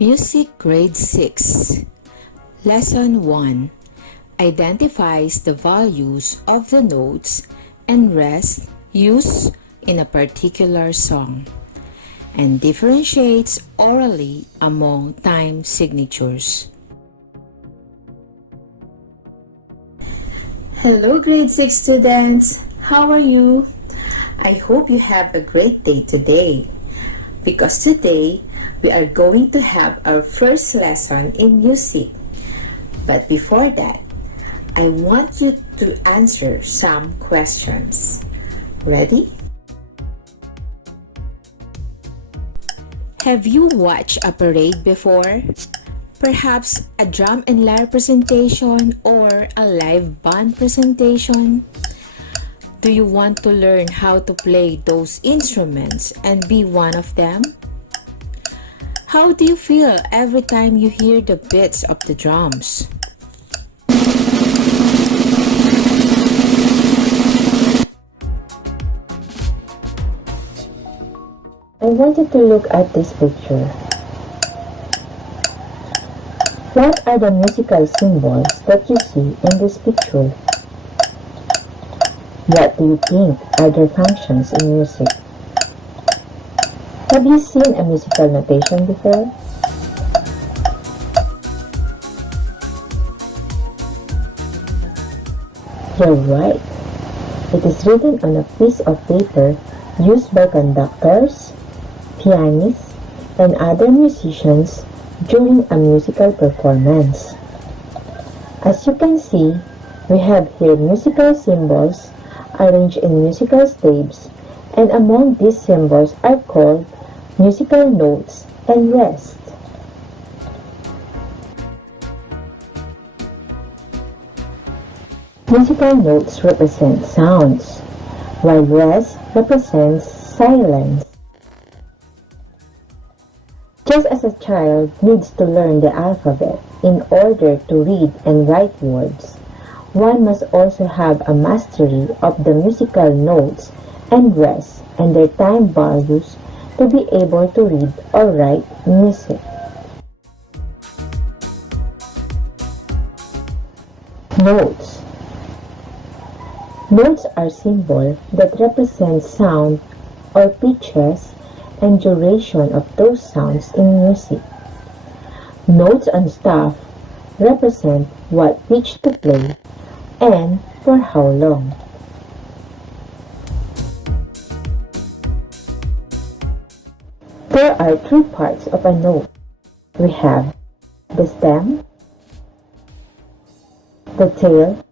Music Grade 6 Lesson 1 Identifies the values of the notes and rest used in a particular song and differentiates orally among time signatures. Hello grade 6 students! How are you? I hope you have a great day today because today we are going to have our first lesson in music. But before that, I want you to answer some questions. Ready? Have you watched a parade before? Perhaps a drum and lyre presentation or a live band presentation? Do you want to learn how to play those instruments and be one of them? How do you feel every time you hear the beats of the drums? I want you to look at this picture. What are the musical symbols that you see in this picture? What do you think are their functions in music? Have you seen a musical notation before? You're right. It is written on a piece of paper used by conductors, pianists, and other musicians during a musical performance. As you can see, we have here musical symbols arranged in musical staves, and among these symbols are called musical notes and rest. Musical notes represent sounds, while rest represents silence. Just as a child needs to learn the alphabet in order to read and write words, one must also have a mastery of the musical notes and rest and their time values to be able to read or write music. Notes. Notes are symbols that represent sound or pitches and duration of those sounds in music. Notes on staff represent what pitch to play and for how long. There are three parts of a note. We have the stem, the tail,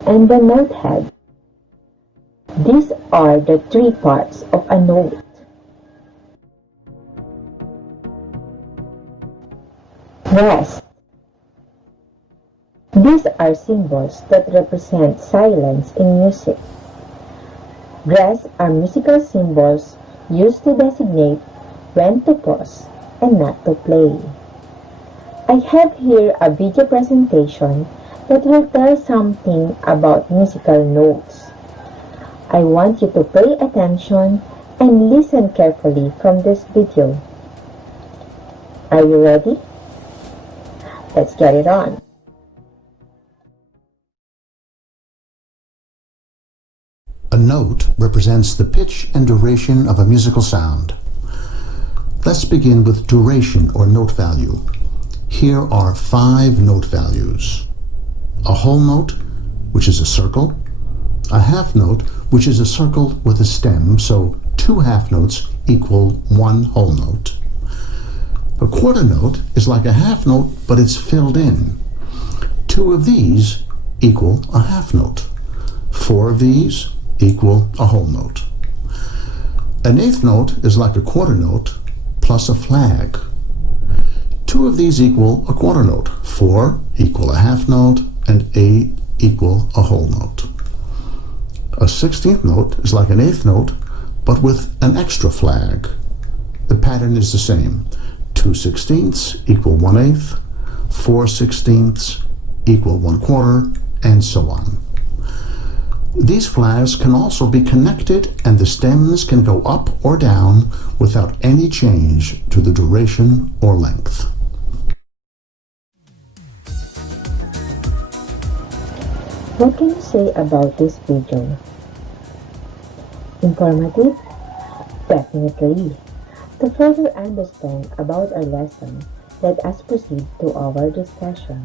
and the note head. These are the three parts of a note. Rest. These are symbols that represent silence in music. Rest are musical symbols used to designate when to pause and not to play. I have here a video presentation that will tell something about musical notes. I want you to pay attention and listen carefully from this video. Are you ready? Let's get it on. A note represents the pitch and duration of a musical sound. Let's begin with duration or note value. Here are 5 note values. A whole note, which is a circle. A half note, which is a circle with a stem, so 2 half notes equal 1 whole note. A quarter note is like a half note, but it's filled in. 2 of these equal a half note. 4 of these equal a whole note. An eighth note is like a quarter note plus a flag. 2 of these equal a quarter note. 4 equal a half note, and 8 equal a whole note. A 16th note is like an eighth note, but with an extra flag. The pattern is the same. 2 sixteenths equal 1/8, 4 sixteenths equal 1/4, and so on. These flags can also be connected and the stems can go up or down without any change to the duration or length. What can you say about this video? Informative? Definitely. To further understand about our lesson, let us proceed to our discussion.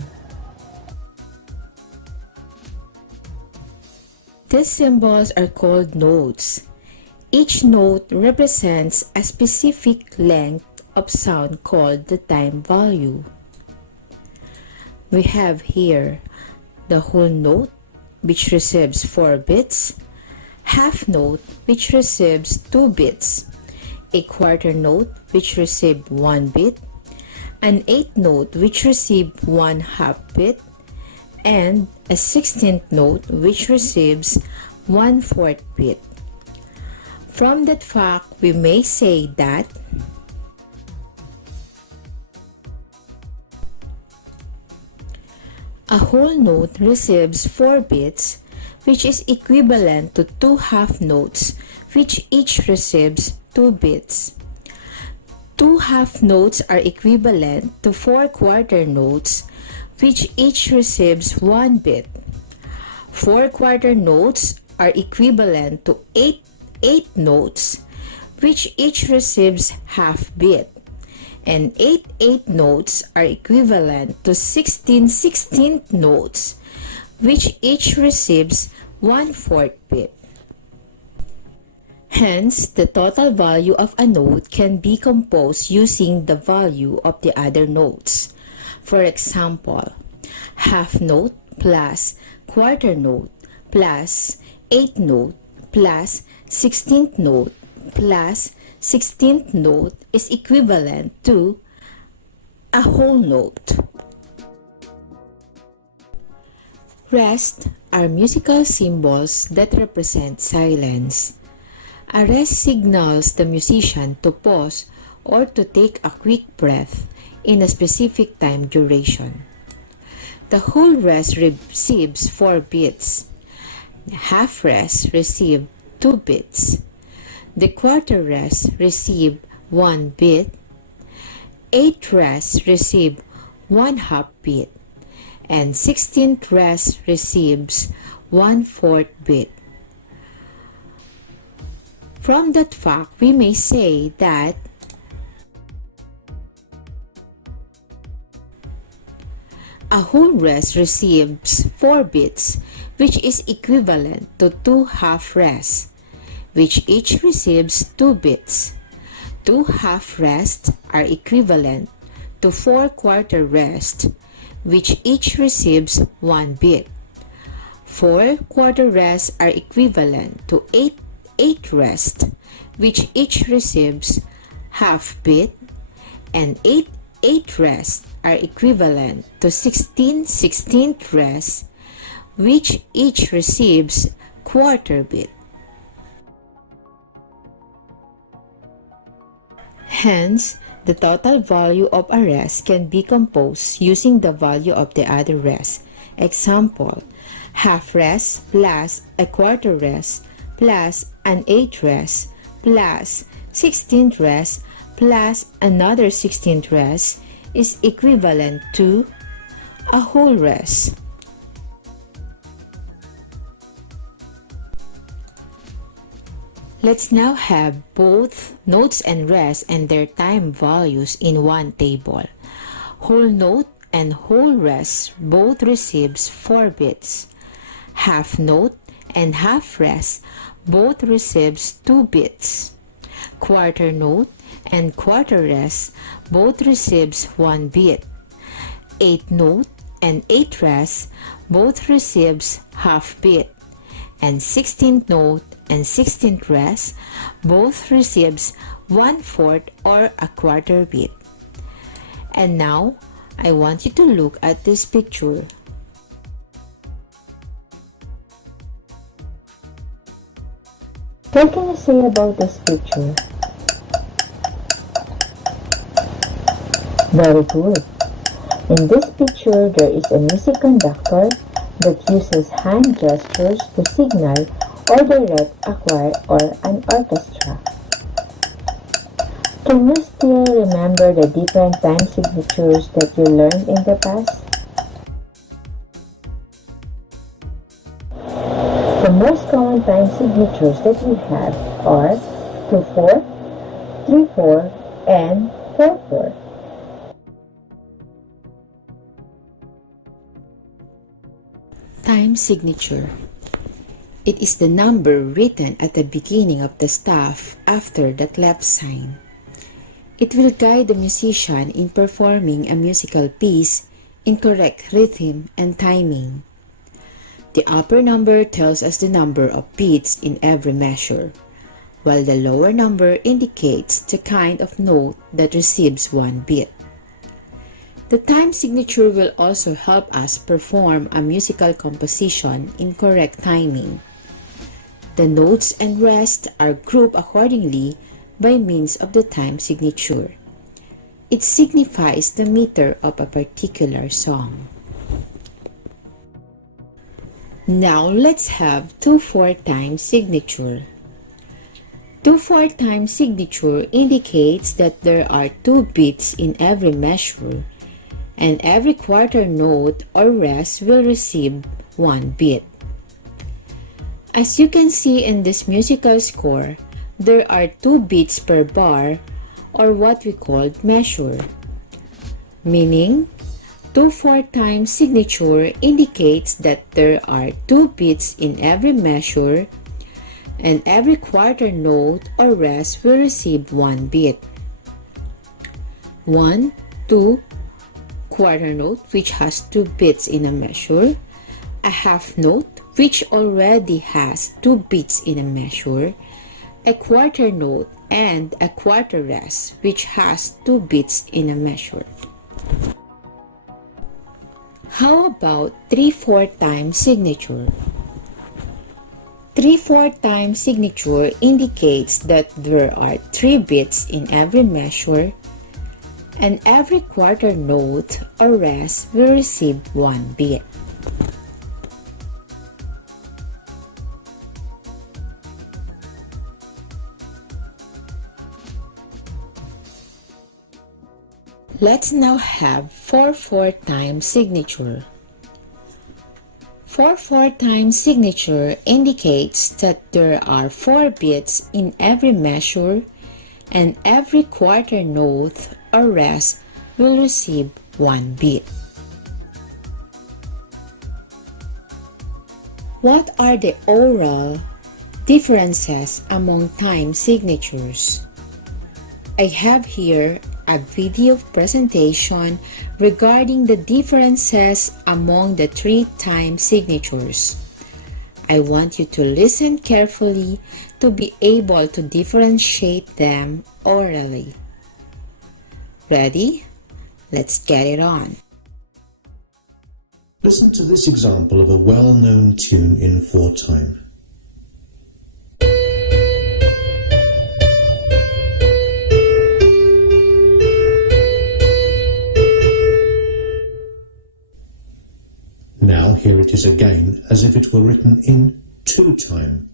These symbols are called notes. Each note represents a specific length of sound called the time value. We have here the whole note, which receives 4 bits, half note, which receives 2 bits, a quarter note, which receives 1 bit, an eighth note, which receives 1/2 bit, and a 16th note, which receives 1/4 bit. From that fact, we may say that a whole note receives 4 bits, which is equivalent to 2 half notes, which each receives 2 bits. 2 half notes are equivalent to 4 quarter notes, which each receives 1 bit. 4 quarter notes are equivalent to 8 eighth notes, which each receives half bit. And 8 eighth notes are equivalent to 16 16th notes, which each receives 1/4 bit. Hence, the total value of a note can be composed using the value of the other notes. For example, half note plus quarter note plus eighth note plus 16th note plus 16th note is equivalent to a whole note. Rest are musical symbols that represent silence. A rest signals the musician to pause or to take a quick breath in a specific time duration. The whole rest receives 4 bits. Half rest receives 2 bits. The quarter rest receives 1 bit. Eighth rest receives 1/2 bit. And 16th rest receives 1/4 bit. From that fact, we may say that a whole rest receives 4 bits, which is equivalent to 2 half rests, which each receives 2 bits. 2 half rests are equivalent to 4 quarter rests, which each receives 1 bit. 4 quarter rests are equivalent to 8 rests, which each receives half bit, and 8 rests are equivalent to 16 16th rests, which each receives quarter bit. Hence, the total value of a rest can be composed using the value of the other rest. Example, half rest plus a quarter rest plus an eighth rest plus 16th rest plus another 16th rest is equivalent to a whole rest. Let's now have both notes and rests and their time values in one table. Whole note and whole rest both receives 4 bits. Half note and half rest both receives 2 bits. Quarter note and quarter rest both receives 1 bit. Eighth note and eighth rest both receives half bit. And 16th note and 16th rest both receives 1/4 or a quarter bit. And now, I want you to look at this picture. What can you say about this picture? Very good. In this picture, there is a music conductor that uses hand gestures to signal or direct a choir or an orchestra. Can you still remember the different time signatures that you learned in the past? The most common time signatures that we have are 2/4, 3/4, and 4/4. Time signature. It is the number written at the beginning of the staff after the clef sign. It will guide the musician in performing a musical piece in correct rhythm and timing. The upper number tells us the number of beats in every measure, while the lower number indicates the kind of note that receives one beat. The time signature will also help us perform a musical composition in correct timing. The notes and rest are grouped accordingly by means of the time signature. It signifies the meter of a particular song. Now let's have 2/4 time signature. 2/4 time signature indicates that there are 2 beats in every measure, and every quarter note or rest will receive 1 beat. As you can see in this musical score, there are 2 beats per bar, or what we call measure. Meaning, 2/4 time signature indicates that there are 2 beats in every measure, and every quarter note or rest will receive 1 beat. 1, 2, quarter note which has 2 beats in a measure, a half note which already has 2 beats in a measure, a quarter note, and a quarter rest which has 2 beats in a measure. How about 3/4 time signature? 3/4 time signature indicates that there are 3 beats in every measure, and every quarter note or rest will receive 1 beat. Let's now have 4/4 time signature. 4/4 time signature indicates that there are 4 beats in every measure, and every quarter note or rest will receive 1 beat. What are the oral differences among time signatures? I have here a video presentation regarding the differences among the 3 time signatures. I want you to listen carefully to be able to differentiate them orally. Ready? Let's get it on. Listen to this example of a well-known tune in 4 time. Now here it is again, as if it were written in 2 time.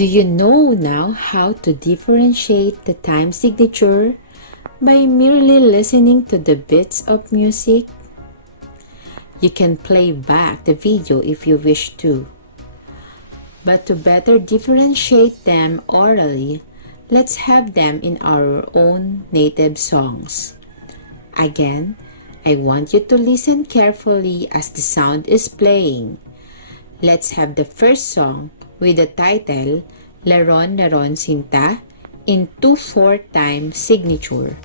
Do you know now how to differentiate the time signature by merely listening to the bits of music? You can play back the video if you wish to. But to better differentiate them orally, let's have them in our own native songs. Again, I want you to listen carefully as the sound is playing. Let's have the first song with the title Laron Laron Sinta in 2/4 time signature.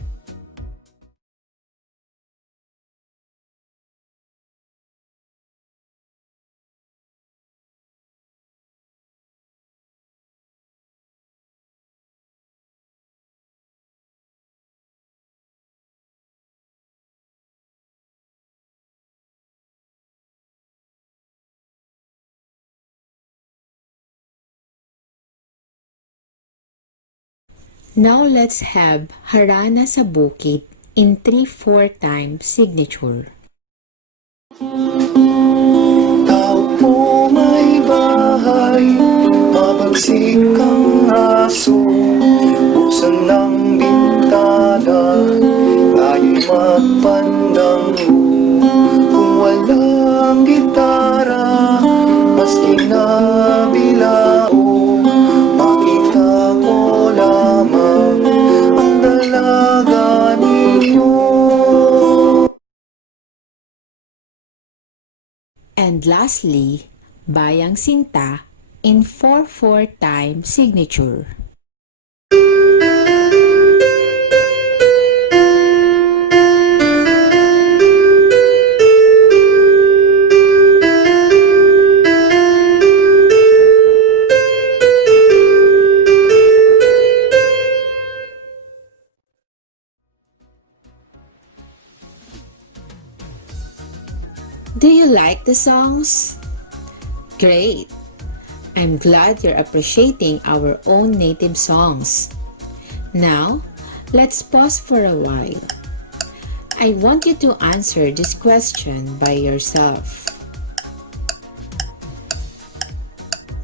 Now let's have Harana sa Bukid in 3/4 time signature. Tao po may bahay, mabagsik ang aso, buksan ng bintana, tayo'y magpandang kung walang gitara, maski na bilao, makita ko lamang ang dalaga ninyo. And lastly, Bayang Sinta in 4/4 time signature. Do you like the songs? Great! I'm glad you're appreciating our own native songs. Now, let's pause for a while. I want you to answer this question by yourself.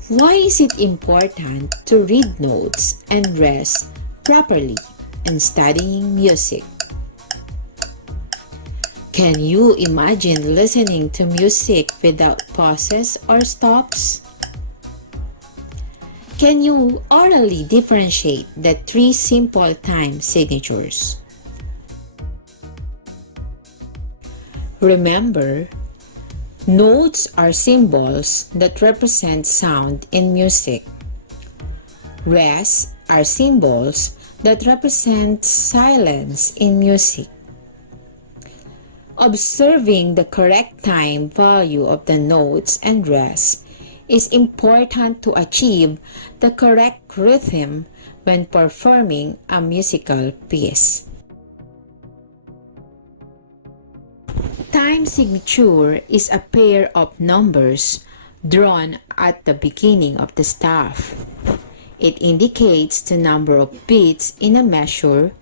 Why is it important to read notes and rest properly in studying music? Can you imagine listening to music without pauses or stops? Can you orally differentiate the 3 simple time signatures? Remember, notes are symbols that represent sound in music. Rests are symbols that represent silence in music. Observing the correct time value of the notes and rests is important to achieve the correct rhythm when performing a musical piece. Time signature is a pair of numbers drawn at the beginning of the staff. It indicates the number of beats in a measure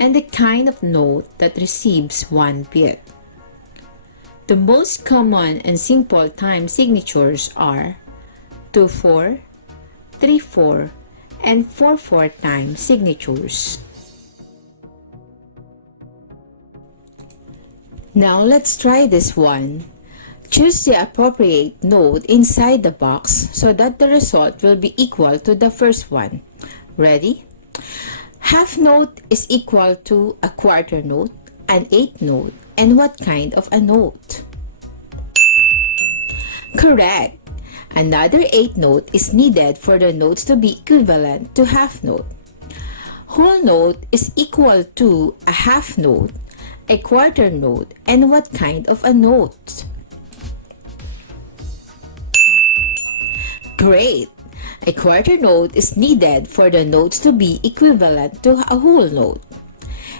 and the kind of note that receives one beat. The most common and simple time signatures are 2/4, 3/4, and 4/4 time signatures. Now let's try this one. Choose the appropriate note inside the box so that the result will be equal to the first one. Ready? Half note is equal to a quarter note, an eighth note, and what kind of a note? Correct! Another eighth note is needed for the notes to be equivalent to half note. Whole note is equal to a half note, a quarter note, and what kind of a note? Great! A quarter note is needed for the notes to be equivalent to a whole note.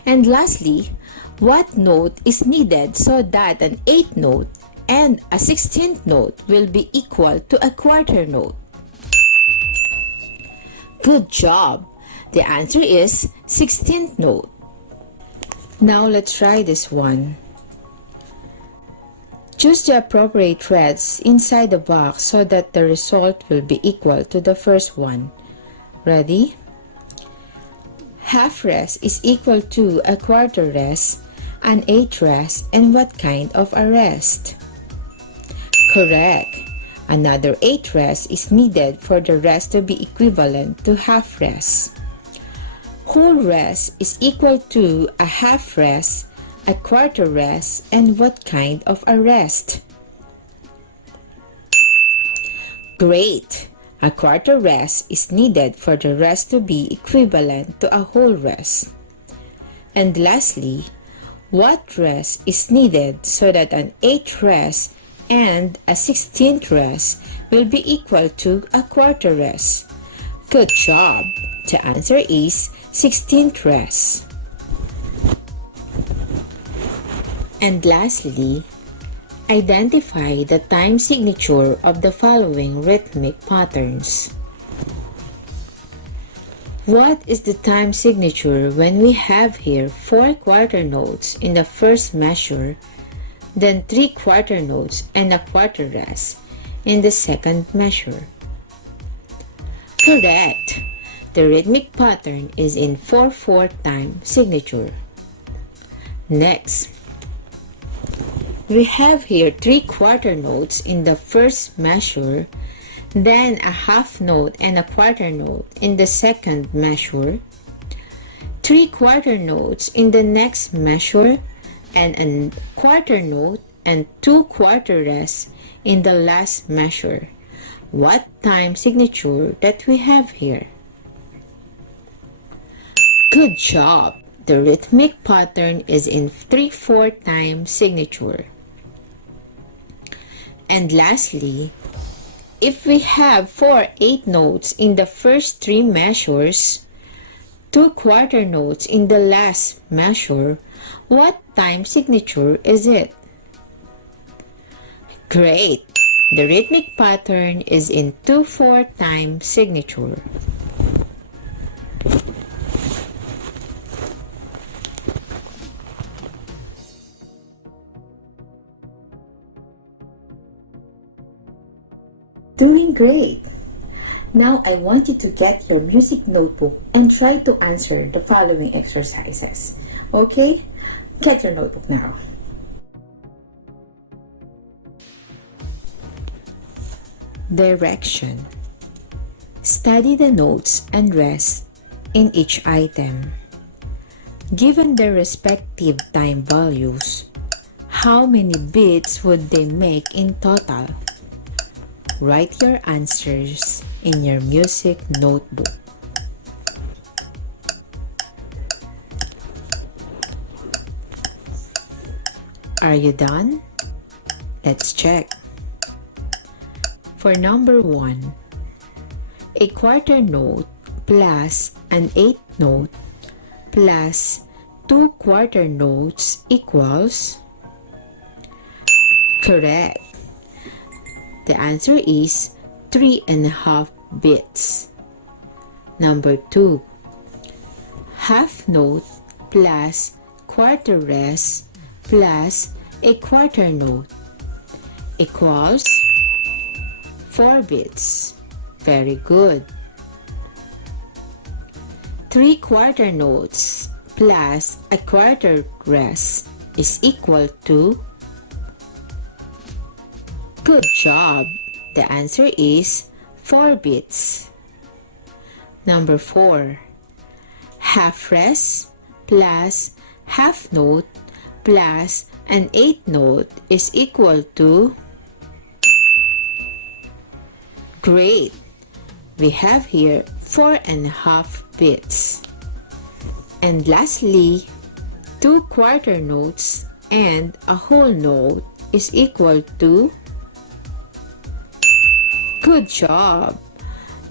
And lastly, what note is needed so that an eighth note and a 16th note will be equal to a quarter note? Good job! The answer is 16th note. Now let's try this one. Choose the appropriate threads inside the box so that the result will be equal to the first one. Ready? Half rest is equal to a quarter rest, an eighth rest, and what kind of a rest? Correct. Another eighth rest is needed for the rest to be equivalent to half rest. Whole rest is equal to a half rest, a quarter rest, and what kind of a rest? Great! A quarter rest is needed for the rest to be equivalent to a whole rest. And lastly, what rest is needed so that an eighth rest and a 16th rest will be equal to a quarter rest? Good job! The answer is 16th rest. And lastly, identify the time signature of the following rhythmic patterns. What is the time signature when we have here 4 quarter notes in the first measure, then 3 quarter notes and a quarter rest in the second measure? Correct! The rhythmic pattern is in 4/4 time signature. Next, we have here 3 quarter notes in the first measure, then a half note and a quarter note in the second measure, 3 quarter notes in the next measure, and a quarter note and 2 quarter rests in the last measure. What time signature that we have here? Good job! The rhythmic pattern is in 3/4 time signature. And lastly, if we have 4 8 notes in the first 3 measures, 2 quarter notes in the last measure, what time signature is it? Great! The rhythmic pattern is in 2/4 time signature. Doing great! Now I want you to get your music notebook and try to answer the following exercises. Okay? Get your notebook now. Direction. Study the notes and rest in each item. Given their respective time values, how many beats would they make in total? Write your answers in your music notebook. Are you done? Let's check. For number 1, a quarter note plus an eighth note plus 2 quarter notes equals? Correct. The answer is 3.5 beats. Number 2, half note plus quarter rest plus a quarter note equals 4 beats. Very good. 3 quarter notes plus a quarter rest is equal to? Good job! The answer is 4 beats. Number 4, half rest plus half note plus an eighth note is equal to? Great! We have here 4.5 beats. And lastly, 2 quarter notes and a whole note is equal to? Good job!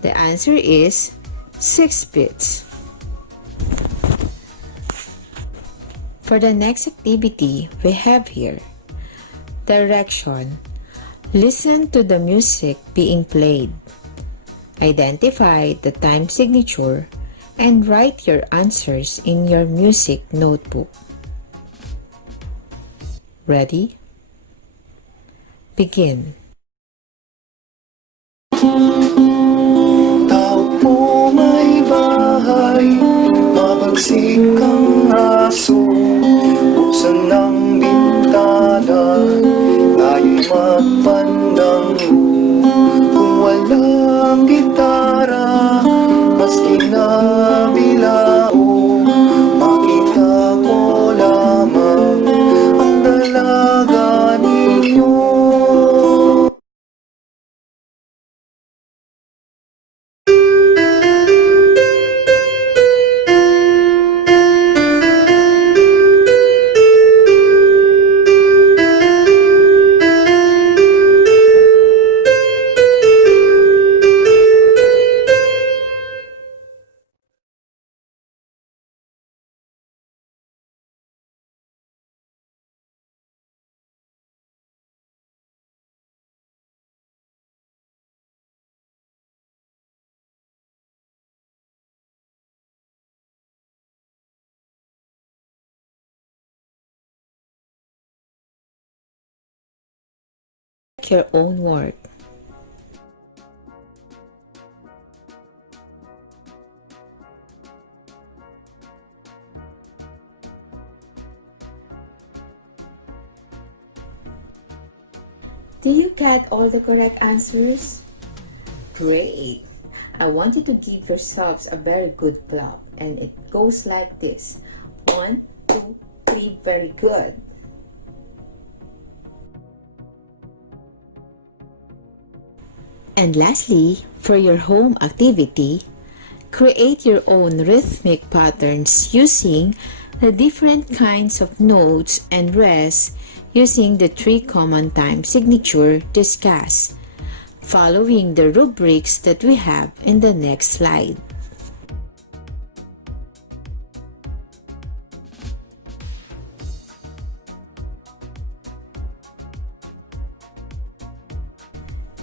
The answer is 6 beats. For the next activity, we have here direction. Listen to the music being played. Identify the time signature and write your answers in your music notebook. Ready? Begin. Tao po may Mabagsik ang aso, buksan ng bintana, tayo'y magpandango. Kung walang gitara, maski na bilao, makita ko lamang ang dalaga ninyo. Your own work. Did you get all the correct answers? Great! I want you to give yourselves a very good clap, and it goes like this. 1, 2, 3, very good. And lastly, for your home activity, create your own rhythmic patterns using the different kinds of notes and rests using the 3 common time signature discussed, following the rubrics that we have in the next slide.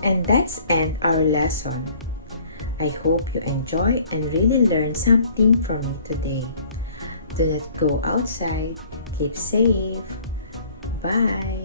And that's end our lesson. I hope you enjoy and really learn something from me today. Do not go outside. Keep safe. Bye.